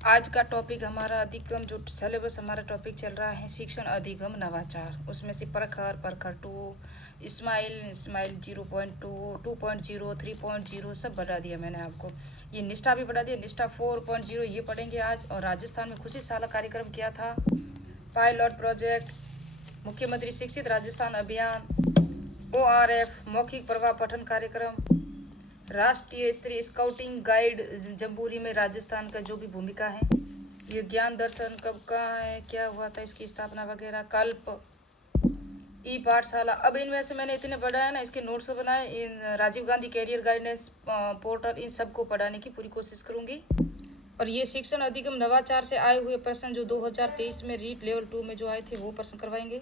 आज का टॉपिक हमारा अधिगम, जो सिलेबस हमारा टॉपिक चल रहा है शिक्षण अधिगम नवाचार, उसमें से प्रखर 2, इस्माइल 0.2, 2.0, 3.0 सब बढ़ा दिया मैंने आपको। ये निष्ठा भी बढ़ा दिया, निष्ठा 4.0 ये पढ़ेंगे आज। और राजस्थान में खुशी साला कार्यक्रम क्या था, पायलट प्रोजेक्ट, मुख्यमंत्री शिक्षित राजस्थान अभियान, ORF मौखिक प्रवाह पठन कार्यक्रम, राष्ट्रीय स्तरीय स्काउटिंग गाइड जम्बूरी में राजस्थान का जो भी भूमिका है, ये ज्ञान दर्शन कब का है, क्या हुआ था, इसकी स्थापना वगैरह, कल्प, ई पाठशाला। अब इनमें से मैंने इतने पढ़ा है ना, इसके नोट्स बनाए, इन Rajiv Gandhi career guidance portal, इन सबको पढ़ाने की पूरी कोशिश करूंगी। और ये शिक्षण अधिगम नवाचार से आए हुए प्रश्न जो 2023 में रीट लेवल 2 में जो आए थे वो प्रश्न करवाएंगे।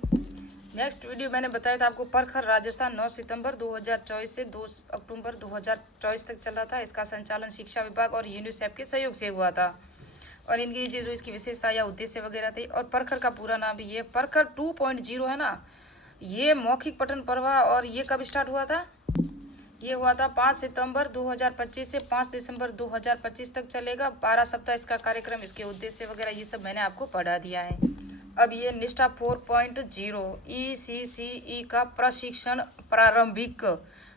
नेक्स्ट वीडियो मैंने बताया था आपको प्रखर राजस्थान 9 सितंबर 2024 से 2 अक्टूबर 2024 तक चल रहा था। इसका संचालन शिक्षा विभाग और यूनिसेफ के सहयोग से हुआ था। और इनकी जो इसकी विशेषता या उद्देश्य वगैरह थी। और प्रखर का पूरा नाम भी ये प्रखर 2.0 है ना, ये मौखिक पठन प्रवाह। और ये कब स्टार्ट हुआ था, ये हुआ था 5 सितंबर 2025 से 5 दिसंबर 2025 तक चलेगा। 12 सप्ताह इसका कार्यक्रम, इसके उद्देश्य वगैरह ये सब मैंने आपको पढ़ा दिया है। अब ये निष्ठा 4.0 ECCE का प्रशिक्षण, प्रारंभिक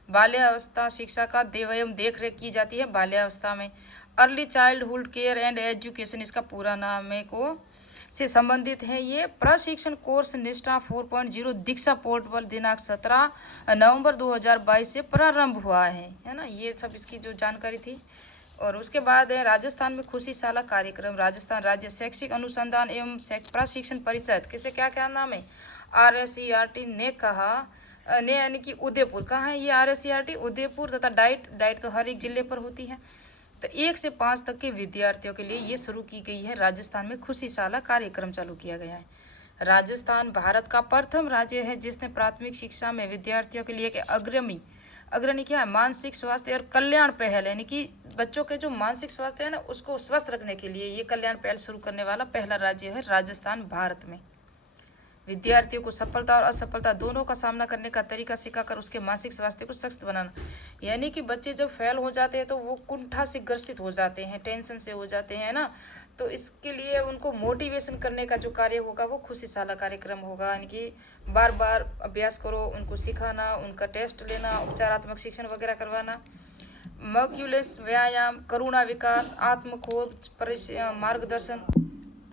बाल्यावस्था शिक्षा का देवयम देख रेख की जाती है बाल्यावस्था में। Early childhood care and education इसका पूरा नाम है को से संबंधित है। ये प्रशिक्षण कोर्स निष्ठा 4.0 दीक्षा पोर्टल दिनांक 17 नवंबर 2022 से प्रारंभ हुआ है ना। ये सब इसकी जो जानकारी थी। और उसके बाद है राजस्थान में खुशी साला कार्यक्रम। राजस्थान राज्य शैक्षिक अनुसंधान एवं प्रशिक्षण परिषद, किसे क्या क्या नाम है, RSERT ने कहा ने यानी कि उदयपुर, कहाँ है ये RSERT, उदयपुर। तथा डाइट तो हर एक जिले पर होती है। तो 1 से 5 तक के विद्यार्थियों के लिए ये शुरू की गई है। राजस्थान में खुशी साला कार्यक्रम चालू किया गया है। राजस्थान भारत का प्रथम राज्य है जिसने प्राथमिक शिक्षा में विद्यार्थियों के लिए एक अग्रणी क्या है, मानसिक स्वास्थ्य और कल्याण पहल, यानी कि बच्चों के जो मानसिक स्वास्थ्य है ना उसको स्वस्थ रखने के लिए ये कल्याण पहल शुरू करने वाला पहला राज्य है राजस्थान भारत में। विद्यार्थियों को सफलता और असफलता दोनों का सामना करने का तरीका सिखाकर उसके मानसिक स्वास्थ्य को सख्त बनाना। यानी कि बच्चे जब फेल हो जाते हैं तो वो कुंठा से ग्रसित हो जाते हैं, टेंशन से हो जाते हैं ना। तो इसके लिए उनको मोटिवेशन करने का जो कार्य होगा वो खुशी साला कार्यक्रम होगा। यानी कि बार बार अभ्यास करो, उनको सिखाना, उनका टेस्ट लेना, उपचारात्मक शिक्षण वगैरह करवाना, मॉक्यूलस व्यायाम, करुणा विकास, आत्म खोज मार्गदर्शन।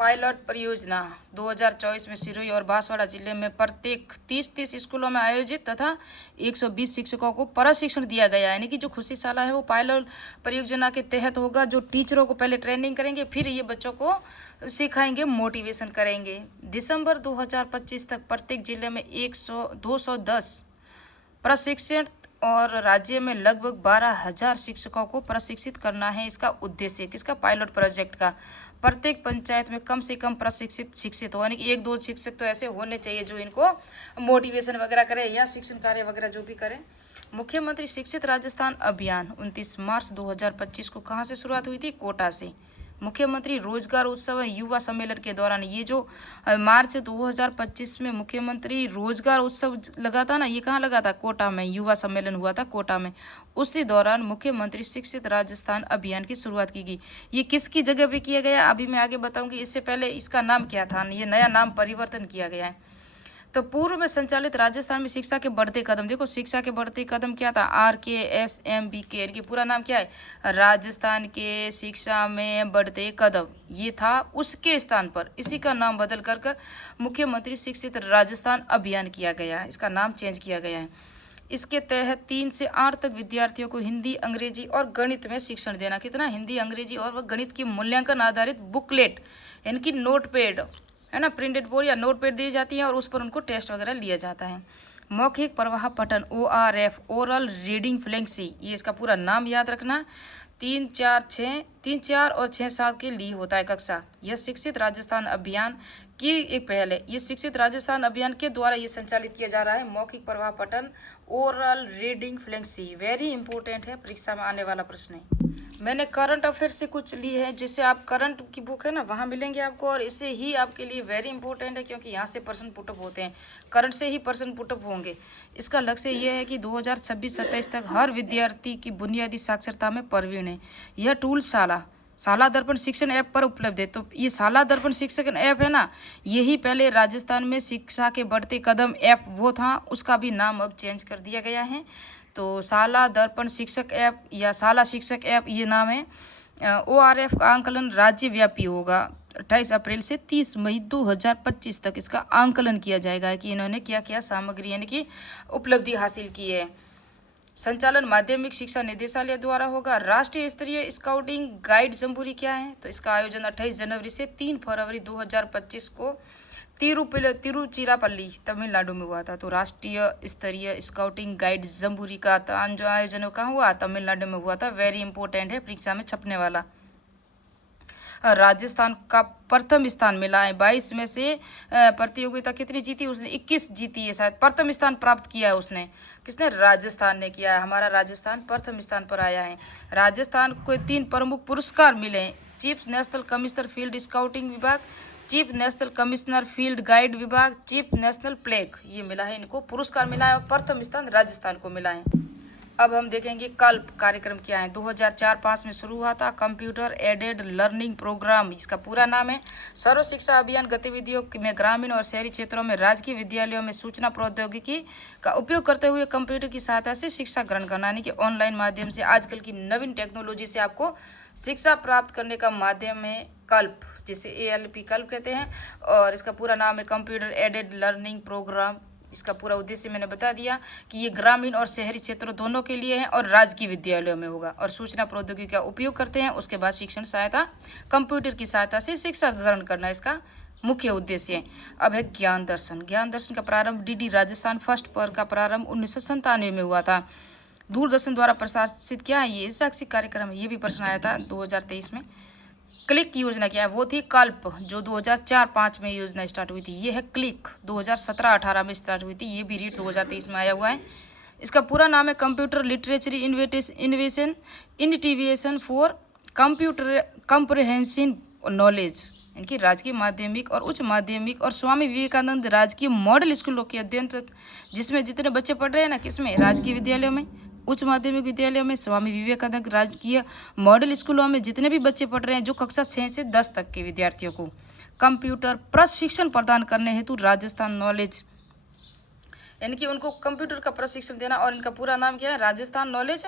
पायलट परियोजना 2024 में सिरोही और बांसवाड़ा जिले में प्रत्येक 30 स्कूलों में आयोजित तथा 120 शिक्षकों को प्रशिक्षण दिया गया। यानी कि जो खुशी साला है वो पायलट परियोजना के तहत होगा। जो टीचरों को पहले ट्रेनिंग करेंगे, फिर ये बच्चों को सिखाएंगे, मोटिवेशन करेंगे। दिसंबर 2025 तक प्रत्येक जिले में 210 प्रशिक्षण और राज्य में लगभग 12,000 शिक्षकों को प्रशिक्षित करना है। इसका उद्देश्य किसका, पायलट प्रोजेक्ट का। प्रत्येक पंचायत में कम से कम प्रशिक्षित शिक्षित हो, यानी कि 1-2 शिक्षक तो ऐसे होने चाहिए जो इनको मोटिवेशन वगैरह करें या शिक्षण कार्य वगैरह जो भी करें। मुख्यमंत्री शिक्षित राजस्थान अभियान 29 मार्च 2025 को कहाँ से शुरुआत हुई थी, कोटा से। मुख्यमंत्री रोजगार उत्सव युवा सम्मेलन के दौरान, ये जो मार्च 2025 में मुख्यमंत्री रोजगार उत्सव लगा था ना, ये कहाँ लगा था, कोटा में। युवा सम्मेलन हुआ था कोटा में। उसी दौरान मुख्यमंत्री शिक्षित राजस्थान अभियान की शुरुआत की गई। ये किसकी जगह पे किया गया अभी मैं आगे बताऊंगी। इससे पहले इसका नाम क्या था, ये नया नाम परिवर्तन किया गया है। तो पूर्व में संचालित राजस्थान में शिक्षा के बढ़ते कदम, देखो शिक्षा के बढ़ते कदम क्या था, RKSMBK, इनकी पूरा नाम क्या है, राजस्थान के शिक्षा में बढ़ते कदम, ये था। उसके स्थान पर इसी का नाम बदल कर मुख्यमंत्री शिक्षित राजस्थान अभियान किया गया है। इसका नाम चेंज किया गया है। इसके तहत 3 से 8 तक विद्यार्थियों को हिंदी, अंग्रेजी और गणित में शिक्षण देना। कितना, हिंदी, अंग्रेजी और गणित की मूल्यांकन आधारित बुकलेट, यानी कि नोटपैड है ना, प्रिंटेड बोर्ड या नोटपैड दी जाती है और उस पर उनको टेस्ट वगैरह लिया जाता है। मौखिक प्रवाह पठन ORF, ओरल रीडिंग फ्लुएंसी, ये इसका पूरा नाम याद रखना। 3, 4 और 6 साल के लिए होता है कक्षा। यह शिक्षित राजस्थान अभियान की एक पहल है। ये शिक्षित राजस्थान अभियान के द्वारा ये संचालित किया जा रहा है। मौखिक प्रवाह पठन, oral reading fluency, very important है, परीक्षा में आने वाला प्रश्न है। मैंने करंट अफेयर से कुछ ली है, जिससे आप करंट की बुक है ना वहाँ मिलेंगे आपको। और इससे ही आपके लिए वेरी इंपॉर्टेंट है, क्योंकि यहाँ से प्रश्न पुटअप होते हैं, करंट से ही प्रश्न पुटअप होंगे। इसका लक्ष्य ये है कि 2026-27 तक हर विद्यार्थी की बुनियादी साक्षरता में प्रवीण है। यह टूल शाला शाला दर्पण शिक्षण ऐप पर उपलब्ध है। तो ये शाला दर्पण शिक्षण ऐप है ना, यही पहले राजस्थान में शिक्षा के बढ़ते कदम ऐप वो था, उसका भी नाम अब चेंज कर दिया गया है। तो शाला दर्पण शिक्षक ऐप या शाला शिक्षक ऐप ये नाम है। ORF का आंकलन राज्यव्यापी होगा। 28 अप्रैल से 30 मई 2025 तक इसका आंकलन किया जाएगा कि इन्होंने क्या क्या सामग्री यानी कि उपलब्धि हासिल की है। संचालन माध्यमिक शिक्षा निदेशालय द्वारा होगा। राष्ट्रीय स्तरीय स्काउटिंग गाइड जम्बूरी क्या है, तो इसका आयोजन 28 जनवरी से 3 फरवरी 2025 को तिरुचिरापल्ली तमिलनाडु में हुआ था। तो राष्ट्रीय स्तरीय स्काउटिंग गाइड जम्बूरी का जो आयोजन कहाँ हुआ, तमिलनाडु में हुआ था। वेरी इंपॉर्टेंट है, परीक्षा में छपने वाला। राजस्थान का प्रथम स्थान मिला है। 22 में से प्रतियोगिता कितनी जीती उसने, 21 जीती है शायद। प्रथम स्थान प्राप्त किया है उसने, किसने, राजस्थान ने किया है। हमारा राजस्थान प्रथम स्थान पर आया है। राजस्थान को 3 प्रमुख पुरस्कार मिले हैं। Chief national commissioner field scouting विभाग, chief national commissioner field guide विभाग, चीफ नेशनल प्लेग, ये मिला है इनको पुरस्कार मिला है और प्रथम स्थान राजस्थान को मिला है। अब हम देखेंगे कल्प कार्यक्रम क्या है। 2004-05 में शुरू हुआ था। कंप्यूटर एडेड लर्निंग प्रोग्राम इसका पूरा नाम है। सर्व शिक्षा अभियान गतिविधियों में ग्रामीण और शहरी क्षेत्रों में राजकीय विद्यालयों में सूचना प्रौद्योगिकी का उपयोग करते हुए कंप्यूटर की सहायता से शिक्षा ग्रहण करना, यानी कि ऑनलाइन माध्यम से आजकल की नवीन टेक्नोलॉजी से आपको शिक्षा प्राप्त करने का माध्यम है कल्प, जिसे ALP कल्प कहते हैं। और इसका पूरा नाम है कंप्यूटर एडेड लर्निंग प्रोग्राम। इसका पूरा उद्देश्य मैंने बता दिया कि ये ग्रामीण और शहरी क्षेत्रों दोनों के लिए है और राजकीय विद्यालयों में होगा और सूचना प्रौद्योगिकी का उपयोग करते हैं। उसके बाद शिक्षण सहायता कंप्यूटर की सहायता से शिक्षा ग्रहण करना इसका मुख्य उद्देश्य है। अब है ज्ञान दर्शन। ज्ञान दर्शन का प्रारंभ DD राजस्थान फर्स्ट पर का प्रारंभ 1997 में हुआ था। दूरदर्शन द्वारा प्रसारित क्या है, ये शैक्षिक कार्यक्रम है। ये भी प्रश्न आया था 2023 में। क्लिक योजना क्या है, वो थी कल्प, जो 2004-05 में योजना स्टार्ट हुई थी। ये है क्लिक, 2017-18 में स्टार्ट हुई थी। ये भी रीट 2023 में आया हुआ है। इसका पूरा नाम है computer literature innovation initiation for computer comprehensive knowledge, इनकी राजकीय माध्यमिक और उच्च माध्यमिक और स्वामी विवेकानंद राजकीय मॉडल स्कूलों के अध्ययन, जिसमें जितने बच्चे पढ़ रहे हैं ना, किसमें, राजकीय विद्यालयों में, उच्च माध्यमिक विद्यालयों में, स्वामी विवेकानंद राजकीय मॉडल स्कूलों में जितने भी बच्चे पढ़ रहे हैं, जो कक्षा 6 से 10 तक के विद्यार्थियों को कंप्यूटर प्रशिक्षण प्रदान करने हेतु राजस्थान नॉलेज, यानी कि उनको कंप्यूटर का प्रशिक्षण देना। और इनका पूरा नाम क्या है, राजस्थान नॉलेज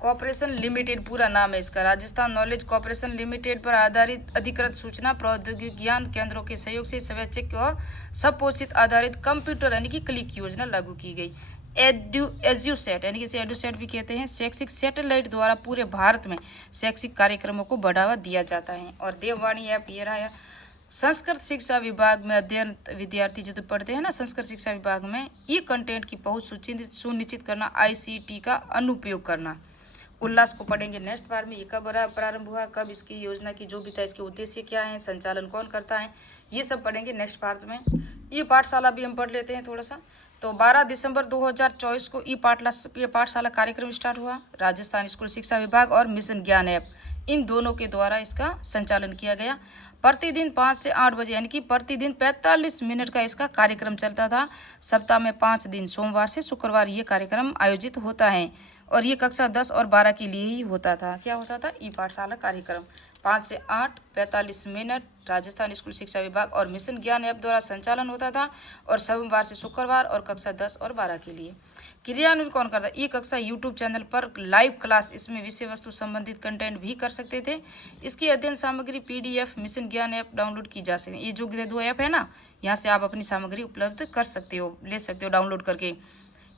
कॉर्पोरेशन लिमिटेड पूरा नाम है इसका। राजस्थान नॉलेज कॉर्पोरेशन लिमिटेड पर आधारित अधिकृत सूचना प्रौद्योगिकी ज्ञान केंद्रों के सहयोग से स्वैच्छिक व सबपोषित आधारित कंप्यूटर यानी कि क्लिक योजना लागू की गई। एड्यूसेट यानी कि इसे एड्यूसेट भी कहते हैं, शैक्षिक सैटेलाइट द्वारा पूरे भारत में शैक्षिक कार्यक्रमों को बढ़ावा दिया जाता है। और देववाणी ऐप ये रहा, संस्कृत शिक्षा विभाग में अध्ययन विद्यार्थी जो पढ़ते हैं ना संस्कृत शिक्षा विभाग में, ई कंटेंट की पहुंच सुनिश्चित करना, ICT का अनुपयोग करना। उल्लास को पढ़ेंगे नेक्स्ट बार में। ये कब प्रारंभ हुआ, कब इसकी योजना की जो भी था, इसके उद्देश्य क्या है, संचालन कौन करता है, ये सब पढ़ेंगे नेक्स्ट पार्ट में। ये पाठशाला भी हम पढ़ लेते हैं थोड़ा सा। तो 12 दिसंबर 2024 को ई पाठशाला कार्यक्रम स्टार्ट हुआ। राजस्थान स्कूल शिक्षा विभाग और मिशन ज्ञान ऐप, इन दोनों के द्वारा इसका संचालन किया गया। प्रतिदिन 5 से 8 बजे यानी कि प्रतिदिन 45 मिनट का इसका कार्यक्रम चलता था। सप्ताह में 5 दिन सोमवार से शुक्रवार ये कार्यक्रम आयोजित होता है और ये कक्षा 10 और 12 के लिए ही होता था। क्या होता था, ई पाठशाला कार्यक्रम 5 से 8 45 मिनट राजस्थान स्कूल शिक्षा विभाग और मिशन ज्ञान ऐप द्वारा संचालन होता था और सोमवार से शुक्रवार और कक्षा 10 और 12 के लिए। क्रियान्वयन कौन करता है, ये कक्षा यूट्यूब चैनल पर लाइव क्लास, इसमें विषय वस्तु संबंधित कंटेंट भी कर सकते थे। इसकी अध्ययन सामग्री PDF मिशन ज्ञान ऐप डाउनलोड की जा सकती है। ये जो 2 ऐप है ना, यहाँ से आप अपनी सामग्री उपलब्ध कर सकते हो, ले सकते हो डाउनलोड करके।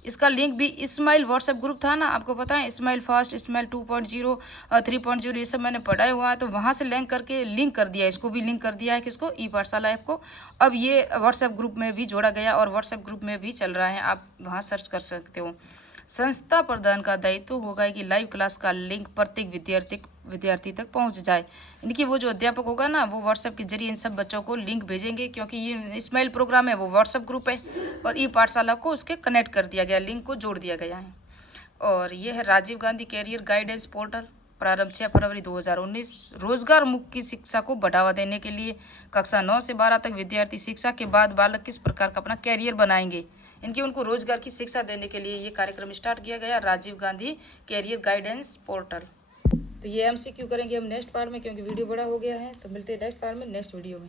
इसका लिंक भी इस्माइल व्हाट्सएप ग्रुप था ना, आपको पता है, इस्माइल फर्स्ट, इस्माइल 2.0 3.0 ये सब मैंने पढ़ाया हुआ है। तो वहाँ से लिंक कर दिया, इसको भी लिंक कर दिया है, किसको, ई पाठशाला ऐप को। अब ये व्हाट्सएप ग्रुप में भी जोड़ा गया और व्हाट्सएप ग्रुप में भी चल रहा है, आप वहाँ सर्च कर सकते हो। संस्था प्रदान का दायित्व होगा कि लाइव क्लास का लिंक प्रत्येक विद्यार्थी तक पहुंच जाए, यानी कि वो जो अध्यापक होगा ना, वो व्हाट्सएप के जरिए इन सब बच्चों को लिंक भेजेंगे, क्योंकि ये इस्माइल प्रोग्राम है, वो व्हाट्सएप ग्रुप है और ई पाठशाला को उसके कनेक्ट कर दिया गया, लिंक को जोड़ दिया गया है। और ये है Rajiv Gandhi career guidance portal, प्रारंभ 6 फरवरी 2019। रोजगार मुखी शिक्षा को बढ़ावा देने के लिए कक्षा 9 से 12 तक विद्यार्थी शिक्षा के बाद बालक किस प्रकार का अपना कैरियर बनाएंगे, इनकी उनको रोजगार की शिक्षा देने के लिए ये कार्यक्रम स्टार्ट किया गया, Rajiv Gandhi career guidance portal. तो ये MCQ करेंगे हम नेक्स्ट पार्ट में, क्योंकि वीडियो बड़ा हो गया है। तो मिलते हैं नेक्स्ट पार्ट में, नेक्स्ट वीडियो में।